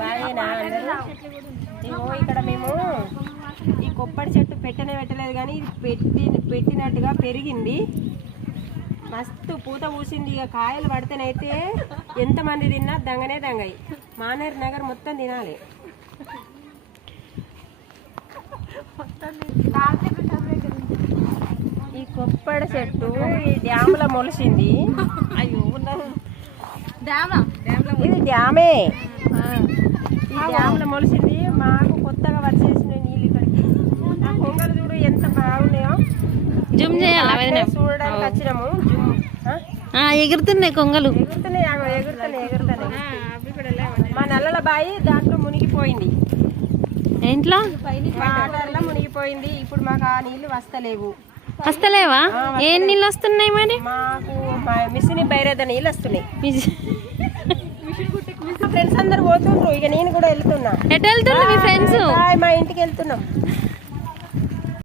బాగేనా అందరూ? ఇగో ఇక్కడ మేము ఈ కొబ్బరి చెట్టు పెట్టలేదు కానీ ఇది పెట్టినట్టుగా పెరిగింది, మస్తు పూత పూసింది. ఇక కాయలు పడితేనైతే ఎంతమంది తిన్నా దంగయి మానేరు నగర్ మొత్తం తినాలి. ఈ కొబ్బరి చెట్టు ఈ డ్యాములో మొలిసింది. అయ్యో ఇది డ్యామే, ఈ డ్యాములో మొలిసింది. మాకు కొత్తగా వచ్చేసిన నీళ్ళు ఇక్కడికి. ఆ కొంగలు చూడు ఎంత బాగున్నాయో, జూమ్ చేయాలి చూడడానికి వచ్చినాము. ఎగురుతున్నాయి కొంగలు, ఎగురుతున్నాయి. మా నల్లల బాయి దాంట్లో మునిగిపోయింది, ఇంట్లో వాటర్లో మునిగిపోయింది. ఇప్పుడు మాకు ఆ నీళ్లు వస్తలేవా? ఏం నీళ్ళు వస్తున్నాయి మరి? మాకు మిషన్ బైరేద నీళ్ళు వస్తున్నాయి. ఫ్రెండ్స్ అందరు పోతుండ్రు, ఇక నేను కూడా వెళ్తున్నా. ఎటు వెళ్తున్నా మీ ఫ్రెండ్స్? మా ఇంటికి వెళ్తున్నాం.